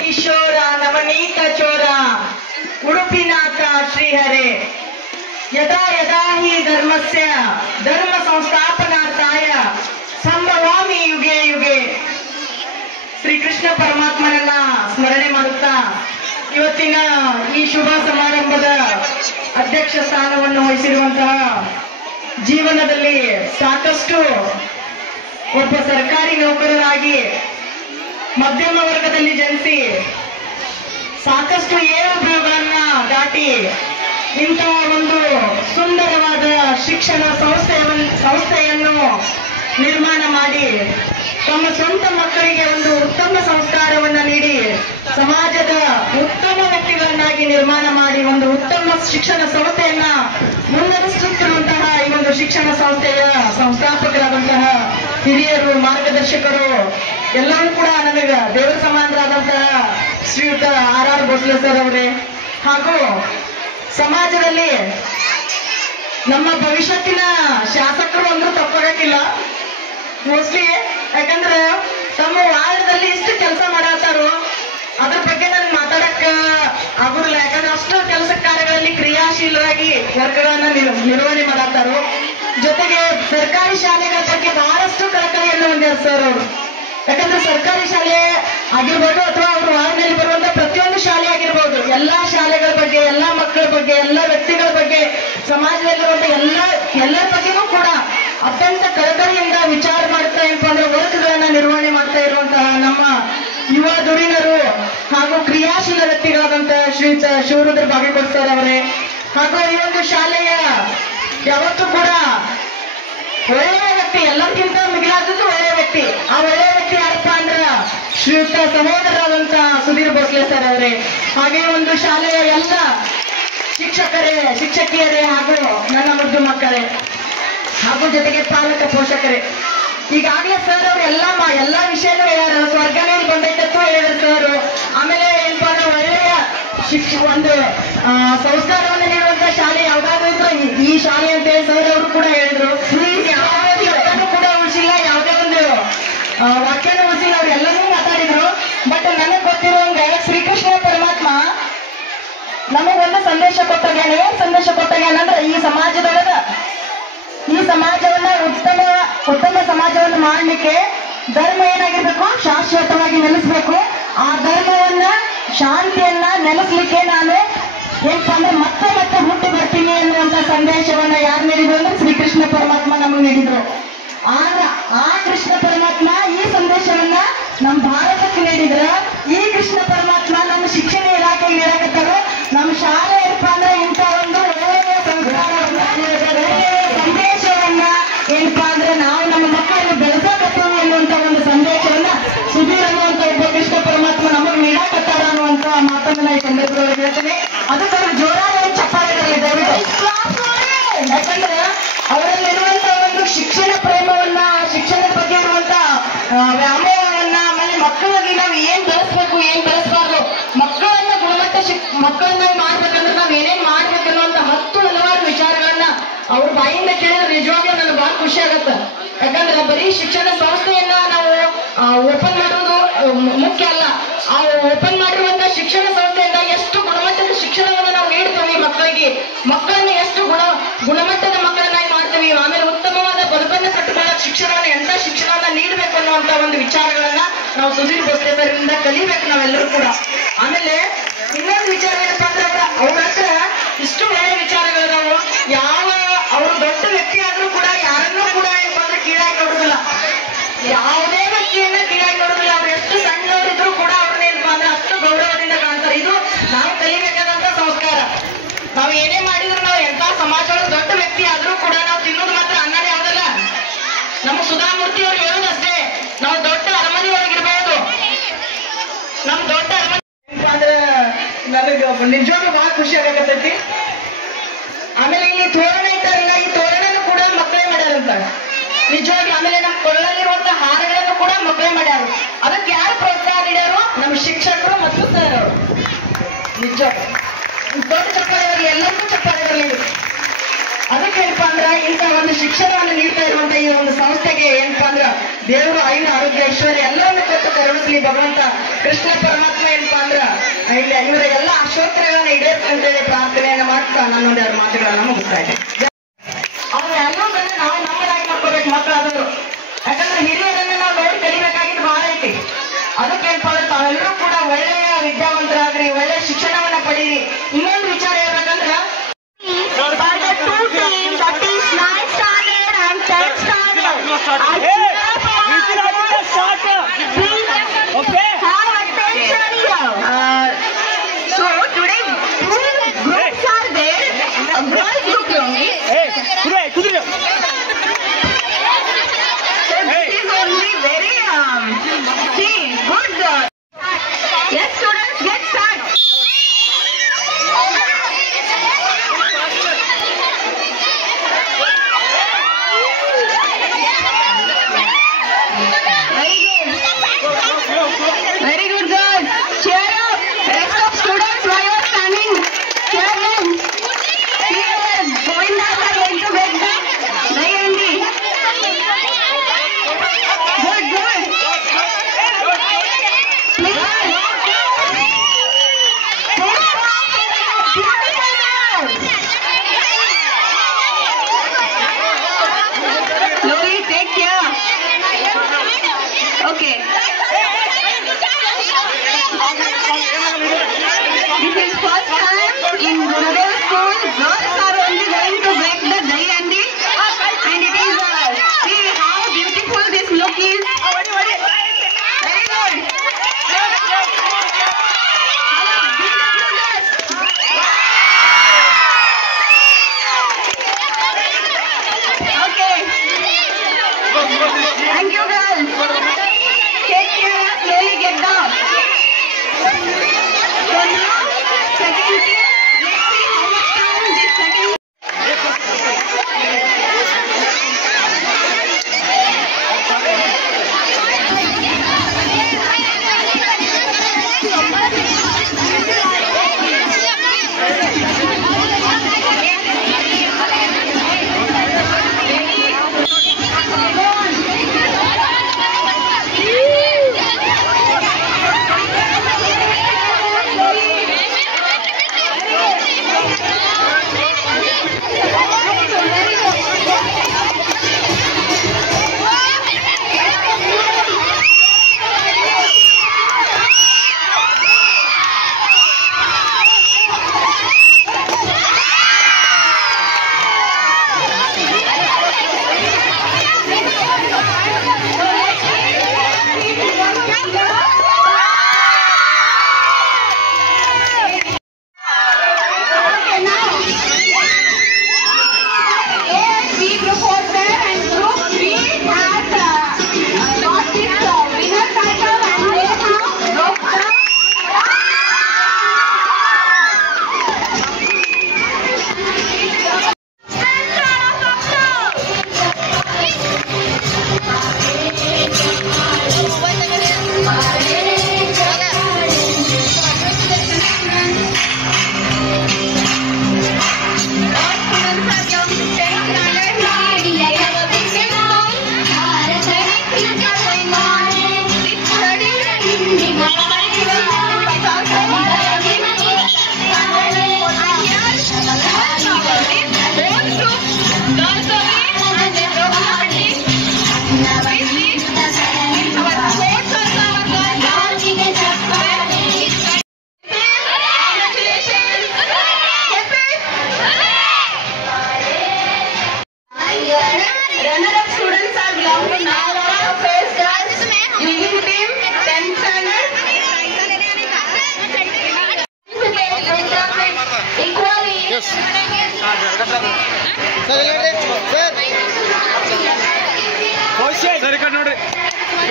ಕಿಶೋರ ನವನೀತ ಚೋರ ಉಡುಪಿನಾಥ ಶ್ರೀಹರೇ ಯದಾ ಯದಾ ಹಿ ಧರ್ಮಸ್ಯ ಧರ್ಮ ಸಂಸ್ಥಾಪನಾರ್ಥಾಯ ಸಂಭವಾಮಿ ಯುಗೆ ಯುಗೆ. ಶ್ರೀಕೃಷ್ಣ ಪರಮಾತ್ಮನನ್ನ ಸ್ಮರಣೆ ಮಾಡುತ್ತಾ ಇವತ್ತಿನ ಈ ಶುಭ ಸಮಾರಂಭದ ಅಧ್ಯಕ್ಷ ಸ್ಥಾನವನ್ನು ವಹಿಸಿರುವಂತಹ ಜೀವನದಲ್ಲಿ ಸಾಕಷ್ಟು ಒಬ್ಬ ಸರ್ಕಾರಿ ನೌಕರರಾಗಿ ಮಧ್ಯಮ ವರ್ಗದಲ್ಲಿ ಜನಿಸಿ ಸಾಕಷ್ಟು ಏರುಬೀಳುಗಳನ್ನ ದಾಟಿ ಇಂತಹ ಒಂದು ಸುಂದರವಾದ ಶಿಕ್ಷಣ ಸಂಸ್ಥೆಯನ್ನು ನಿರ್ಮಾಣ ಮಾಡಿ ತಮ್ಮ ಸ್ವಂತ ಮಕ್ಕಳಿಗೆ ಒಂದು ಉತ್ತಮ ಸಂಸ್ಕಾರವನ್ನ ನೀಡಿ ಸಮಾಜದ ಉತ್ತಮ ವ್ಯಕ್ತಿಗಳನ್ನಾಗಿ ನಿರ್ಮಾಣ ಮಾಡಿ ಒಂದು ಉತ್ತಮ ಶಿಕ್ಷಣ ಸಂಸ್ಥೆಯನ್ನ ಮುನ್ನಡೆಸುತ್ತಿರುವಂತಹ ಈ ಒಂದು ಶಿಕ್ಷಣ ಸಂಸ್ಥೆಯ ಸಂಸ್ಥಾಪಕರಾದಂತಹ ಹಿರಿಯರು, ಮಾರ್ಗದರ್ಶಕರು ಎಲ್ಲರೂ ಕೂಡ ನನಗ ದೇವರ ಸಮಾನರಾದಂತಹ ಶ್ರೀಯುತ ಆರ್ ಭೋಸಲೆ ಸರ್ ಅವರೇ, ಹಾಗೂ ಸಮಾಜದಲ್ಲಿ ನಮ್ಮ ಭವಿಷ್ಯತ್ತಿನ ಶಾಸಕರು ಅಂದ್ರೂ ತಪ್ಪಾಗಕ್ಕಿಲ್ಲ ಮೋಸ್ಟ್ಲಿ. ಯಾಕಂದ್ರೆ ತಮ್ಮ ವಾರ್ಡ್ದಲ್ಲಿ ಇಷ್ಟು ಕೆಲಸ ಮಾಡತ್ತಾರೋ ಅದ್ರ ಬಗ್ಗೆ ನನ್ಗೆ ಮಾತಾಡಕ್ ಆಗುದಿಲ್ಲ. ಯಾಕಂದ್ರೆ ಅಷ್ಟು ಕೆಲಸ ಕಾರ್ಯಗಳಲ್ಲಿ ಕ್ರಿಯಾಶೀಲರಾಗಿ ವರ್ಗಗಳನ್ನ ನಿರ್ವಹಣೆ ಮಾಡತ್ತಾರೋ. ಜೊತೆಗೆ ಸರ್ಕಾರಿ ಶಾಲೆಗಳ ಬಗ್ಗೆ ಬಹಳಷ್ಟು ಕಳಕಳಿಯನ್ನು ಹೊಂದಿದ್ದಾರೆ ಸರ್ ಅವರು. ಯಾಕಂದ್ರೆ ಸರ್ಕಾರಿ ಶಾಲೆ ಆಗಿರ್ಬೋದು ಅಥವಾ ಅವರು ವಾರ್ಡ್ನಲ್ಲಿ ಬರುವಂತ ಪ್ರತಿಯೊಂದು ಶಾಲೆ ಆಗಿರ್ಬೋದು, ಎಲ್ಲಾ ಶಾಲೆಗಳ ಬಗ್ಗೆ, ಎಲ್ಲಾ ಮಕ್ಕಳ ಬಗ್ಗೆ, ಎಲ್ಲಾ ವ್ಯಕ್ತಿಗಳ ಬಗ್ಗೆ, ಸಮಾಜದಲ್ಲಿರುವಂತ ಎಲ್ಲರ ಬಗ್ಗೆನೂ ಕೂಡ ಅತ್ಯಂತ ಕಳಕಳಿಯಿಂದ ವಿಚಾರ ಮಾಡ್ತಾ ಏನಪ್ಪ ಅಂದ್ರೆ ವರ್ಗಗಳನ್ನ ನಿರ್ವಹಣೆ ಮಾಡ್ತಾ ಇರುವಂತಹ ನಮ್ಮ ಯುವ ಧುರೀಣರು ಹಾಗೂ ಕ್ರಿಯಾಶೀಲ ವ್ಯಕ್ತಿಗಳಾದಂತಹ ಶ್ರೀಯುತ ಶಿವರುದ್ರ ಬಾಗೇಕೋಟ್ ಸರ್ ಅವರೇ, ಹಾಗೂ ಈ ಒಂದು ಶಾಲೆಯ ಯಾವತ್ತೂ ಕೂಡ ಒಳ್ಳೆಯ ವ್ಯಕ್ತಿ, ಎಲ್ಲರಿಗಿಂತ ಮಿಗಿಲಾದದ್ದು ಒಳ್ಳೆಯ ವ್ಯಕ್ತಿ. ಆ ಒಳ್ಳೆಯ ವ್ಯಕ್ತಿ ಯಾರಪ್ಪ ಅಂದ್ರ ಶ್ರೀಯುತ ಸಹೋದರರಾದಂತ ಸುಧೀರ್ ಭೋಸಲೆ ಸರ್ ಅವರೇ. ಹಾಗೆ ಒಂದು ಶಾಲೆಯ ಎಲ್ಲ ಶಿಕ್ಷಕಿಯರೇ ಹಾಗೂ ನನ್ನ ಮುದ್ದು ಮಕ್ಕಳೇ ಹಾಗೂ ಜೊತೆಗೆ ಪಾಲಕ ಪೋಷಕರೇ. ಈಗಾಗಲೇ ಸರ್ ಅವರು ಎಲ್ಲಾ ವಿಷಯನೂ ಹೇಳ್ಯಾರ. ಸ್ವರ್ಗನೇ ಬಂದೈತತ್ತು ಹೇಳಿದ್ರು ಸರ್. ಆಮೇಲೆ ಏನಪ್ಪ ಅಂದ್ರೆ ಒಳ್ಳೆಯ ಒಂದು ಸಂಸ್ಕಾರವನ್ನು ನೀಡುವಂತ ಶಾಲೆ ಯಾವ್ದಾದ್ರು ಇದ್ರು ಈ ಶಾಲೆ ಅಂತ ಹೇಳಿ ಸರ್ ಅವರು ಕೂಡ ಹೇಳಿದ್ರು. ಯಾವುದೂ ಕೂಡ ಉಳಿಸಿಲ್ಲ, ಯಾವುದೇ ಒಂದು ವಾಕ್ಯನೂ ಉಳಿಸಿಲ್ಲ, ಅವ್ರು ಎಲ್ಲರೂ ಮಾತಾಡಿದ್ರು. ಬಟ್ ನನಗೆ ಗೊತ್ತಿರುವಂಗೆ ಶ್ರೀಕೃಷ್ಣ ಪರಮಾತ್ಮ ನಮಗೊಂದು ಸಂದೇಶ ಕೊಟ್ಟಾಗ್ಯಾನ. ಏನ್ ಸಂದೇಶ ಕೊಟ್ಟಾಗ್ಯಾನ ಅಂದ್ರೆ ಈ ಸಮಾಜವನ್ನ ಉತ್ತಮ ಸಮಾಜವನ್ನು ಮಾಡಲಿಕ್ಕೆ ಧರ್ಮ ಏನಾಗಿರ್ಬೇಕು, ಶಾಶ್ವತವಾಗಿ ನೆಲೆಸ್ಬೇಕು. ಆ ಧರ್ಮವನ್ನ, ಶಾಂತಿಯನ್ನ ನೆಲೆಸ್ಲಿಕ್ಕೆ ನಾನು ಏನಪ್ಪ ಅಂದ್ರೆ ಮತ್ತೆ ಹುಟ್ಟಿ ಬರ್ತೀನಿ ಅನ್ನುವಂತ ಸಂದೇಶವನ್ನ ಯಾರು ನೀಡಿದ್ರು ಅಂದ್ರೆ ಶ್ರೀಕೃಷ್ಣ ಪರಮಾತ್ಮ ನಮಗೆ ನೀಡಿದ್ರು. ಆಗ ಆ ಕೃಷ್ಣ ಪರಮಾತ್ಮ ಈ ಸಂದೇಶವನ್ನ ನಮ್ಮ ಭಾರತಕ್ಕೆ ನೀಡಿದ್ರ, ಈ ಕೃಷ್ಣ ಪರಮಾತ್ಮ ನಮ್ಮ ಶಿಕ್ಷಣ ಇಲಾಖೆಗೆ ನೀಡಕತ್ತಾರ. ನಮ್ಮ ಶಾಲೆ ಏನಪ್ಪ ಅಂದ್ರೆ ಇಂಥ ಒಂದು ಒಳ್ಳೆಯ ಸಂಸ್ಕಾರವನ್ನ, ಸಂದೇಶವನ್ನ ಏನಪ್ಪಾ ಅಂದ್ರೆ ನಾವು ನಮ್ಮ ಮಕ್ಕಳನ್ನು ಬೆಳೆಸಕತ್ತೀವಿ ಅನ್ನುವಂತ ಒಂದು ಸಂದೇಶವನ್ನ ಸುಧೀರ್ ಅನ್ನುವಂತ ಒಬ್ಬ ಕೃಷ್ಣ ಪರಮಾತ್ಮ ನಮಗೆ ನೀಡಕತ್ತಾರ ಅನ್ನುವಂತ ಮಾತನ್ನ ಈ ಸಂದರ್ಭದೊಳಗೆ ಹೇಳ್ತೇನೆ. ಅದಕ್ಕೆ ಅವ್ರು ಜೋರಾಗಿ ಚಪ್ಪಾಳೆ ದಯವಿಟ್ಟು. ಯಾಕಂದ್ರೆ ಅವರಲ್ಲಿರುವಂತ ಒಂದು ಶಿಕ್ಷಣ ಪ್ರೇಮವನ್ನ, ಶಿಕ್ಷಣದ ಬಗ್ಗೆ ಇರುವಂತ ವ್ಯಾಮೋಹವನ್ನ, ಆಮೇಲೆ ಮಕ್ಕಳಿಗೆ ನಾವು ಏನ್ ಬೆಳೆಸ್ಬೇಕು, ಏನ್ ಬೆಳೆಸಬಾರ್ದು, ಮಕ್ಕಳನ್ನ ಮಾಡ್ಬೇಕಂದ್ರೆ ನಾವ್ ಏನೇನ್ ಮಾಡ್ಬೇಕನ್ನುವಂತ 10 ಹಲವಾರು ವಿಚಾರಗಳನ್ನ ಅವ್ರ ಬಾಯಿಂದ ಕೇಳಿದ್ರೆ ನಿಜವಾಗ್ಲೂ ನನಗೆ ಬಹಳ ಖುಷಿ ಆಗತ್ತ. ಯಾಕಂದ್ರೆ ಬರೀ ಶಿಕ್ಷಣ ಸಂಸ್ಥೆಯನ್ನ ನಾವು ಓಪನ್ ಮಾಡೋದು ಮುಖ್ಯ ಅಲ್ಲ. ಆ ಓಪನ್ ಮಾಡಿರುವಂತ ಶಿಕ್ಷಣ ಸಂಸ್ಥೆಯಿಂದ ಎಷ್ಟು ಗುಣಮಟ್ಟದ ಶಿಕ್ಷಣವನ್ನು ನಾವು ನೀಡ್ತೀವಿ ಮಕ್ಕಳನ್ನ ಎಷ್ಟು ಗುಣಮಟ್ಟದ ಮಕ್ಕಳನ್ನಾಗಿ ಮಾಡ್ತೀವಿ, ಆಮೇಲೆ ಉತ್ತಮವಾದ ಬದುಕನ್ನು ಕಟ್ಟಿಕೊಳ್ಳೋಕೆ ಶಿಕ್ಷಣವನ್ನು ಎಂತ ಶಿಕ್ಷಣವನ್ನ ನೀಡಬೇಕು ಅನ್ನುವಂತ ಒಂದು ವಿಚಾರಗಳನ್ನ ನಾವು ಸುಧೀರ್ ಭೋಸಲೆ ಸರಿಂದ ಕಲಿಬೇಕು ನಾವೆಲ್ಲರೂ ಕೂಡ. ಆಮೇಲೆ ಇನ್ನೊಂದು ವಿಚಾರ ಏನಪ್ಪಾ ಅಂದ್ರೆ ಅವ್ರ ಹತ್ರ ಇಷ್ಟು ಒಳ್ಳೆಯ ವಿಚಾರಗಳಿದಾವು. ಅವರು ದೊಡ್ಡ ವ್ಯಕ್ತಿ ಆದ್ರೂ ಕೂಡ ಯಾರನ್ನೂ ಕೂಡ ಏನಪ್ಪಾ ಅಂದ್ರೆ ಕೀಳಾಗಿ ನೋಡುದಿಲ್ಲ, ಯಾವುದೇ ವ್ಯಕ್ತಿಯನ್ನ ಕೀಳಾಗಿ ನೋಡುದಿಲ್ಲ. ಅವ್ರು ಎಷ್ಟು ಸಣ್ಣವರಿದ್ರು ಕೂಡ ಅವ್ರನ್ನ ಏನಪ್ಪಾ ಅಂದ್ರೆ ಅಷ್ಟು ಗೌರವದಿಂದ ಕಾಣ್ತಾರೆ. ಇದು ನಾವು ಕಲಿಬೇಕಾದಂತ ಸಂಸ್ಕಾರ. ನಾವು ಏನೇ ಮಾಡಿದ್ರು, ನಾವು ಎಂತ ಸಮಾಜದೊಳಗೆ ದೊಡ್ಡ ವ್ಯಕ್ತಿ ಆದ್ರೂ ಕೂಡ ನಾವು ತಿನ್ನೋದು ಮಾತ್ರ ಅನ್ನನೇ ಯಾವ್ದಲ್ಲ. ನಮ್ಮ ಸುಧಾಮೂರ್ತಿ ಅವ್ರು ಹೇಳೋದಷ್ಟೇ, ನಾವು ದೊಡ್ಡ ಅರಮನೆ ಒಳಗಿರ್ಬಹುದು, ನಮ್ ದೊಡ್ಡ ಅರಮನೆ ಅಂದ್ರೆ ನನಗೆ ನಿಜವಾಗ್ಲೂ ಬಹಳ ಖುಷಿ ಆಗಕತ್ತೈತಿ. ಆಮೇಲೆ ಇಲ್ಲಿ ತೋರಣ ಇದ್ದಾರಲ್ಲ, ಈ ತೋರಣನು ಕೂಡ ಮಕ್ಕಳೇ ಮಾಡ್ಯಾರಂತ ನಿಜವಾಗಿ. ಆಮೇಲೆ ನಮ್ಮ ಕೊಳ್ಳಲ್ಲಿರುವಂತ ಹಾರಗಳನ್ನು ಕೂಡ ಮಕ್ಕಳೇ ಮಾಡ್ಯಾರ. ಅದಕ್ಕೆ ಯಾರು ಪ್ರೋತ್ಸಾಹ ನೀಡ್ಯಾರು? ನಮ್ಮ ಶಿಕ್ಷಕರು ಮತ್ತು ಸರ್ ಅವರು. ನಿಜ ದೊಡ್ಡ ಚಪ್ಪಾಳೆ ಬರಲಿ, ಎಲ್ಲರಿಗೂ ಚಪ್ಪಾಳೆ ಬರಲಿ. ಅದಕ್ಕೆ ಏನಪ್ಪಾ ಅಂದ್ರ ಇಂಥ ಒಂದು ಶಿಕ್ಷಣವನ್ನು ನೀಡ್ತಾ ಇರುವಂತ ಈ ಒಂದು ಸಂಸ್ಥೆಗೆ ಏನಪ್ಪಾ ಅಂದ್ರ ದೇವರು ಆಯುಧ ಆರೋಗ್ಯ ಐಶ್ವರ್ಯ ಎಲ್ಲವನ್ನು ಕೊಟ್ಟು ಕರುಣಿಸಲಿ ಭಗವಂತ ಕೃಷ್ಣ ಪರಮಾತ್ಮ ಏನಪ್ಪಾ ಅಂದ್ರ ಇವರ ಎಲ್ಲ ಅಶೋಕರಗಳನ್ನ ಈಡೇರಿಸಂತೇಳಿ ಪ್ರಾರ್ಥನೆಯನ್ನ ಮಾಡ್ತಾ ನಾನೊಂದೆರಡು ಮಾತುಗಳನ್ನ ಮುಗಿಸ್ತಾ ಇದ್ದೆ. ಅವ್ರ ಎಲ್ಲೋದನ್ನ ನಾವು ನಮ್ಮದಾಗಿ ಮಾಡ್ಕೋಬೇಕು ಮಕ್ಕಳಾದವರು. ಯಾಕಂದ್ರೆ ಹಿರಿಯರನ್ನ ನಾವು ನೋಡಿ ಕಲಿಬೇಕಾಗಿದ್ದು ಬಹಳ ಐತಿ. ಅದಕ್ಕೇನಪ್ಪ ಅಂದ್ರೆ ತಾವೆಲ್ಲರೂ ಕೂಡ ಒಳ್ಳೆಯ ವಿದ್ಯಾವಂತರಾಗ್ರಿ, ಒಳ್ಳೆಯ ಶಿಕ್ಷಣವನ್ನ ಪಡೀರಿ. ಇನ್ನೊಂದು ವಿಚಾರ ಹೇಳ್ಬೇಕಂದ್ರ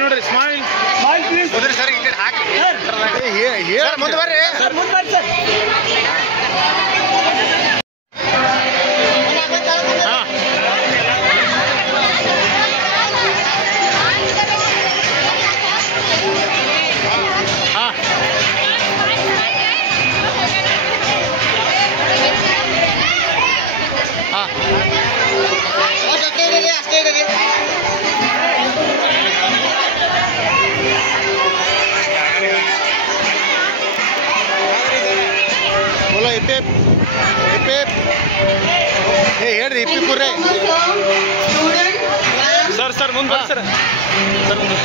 ನೋಡ್ರಿ ಸ್ಮೈಲ್ ಸ್ಮೈಲ್ ಪ್ಲೀಸ್ ಸರ್ ಈ ಕಡೆ ಹಾಕಿ ಮುಂದೆ ಬರ್ರಿ ಸರ್ ಮುಂದೆ ಬರ್ರಿ ಸರ್ ಹೇಳ್ರಿ ಇಪ್ಪಿಪುರ್ರೆ ಸರ್ ಸರ್ ಮುಂದೆ ಸರ್ ಸರ್ ಮುಂದೆ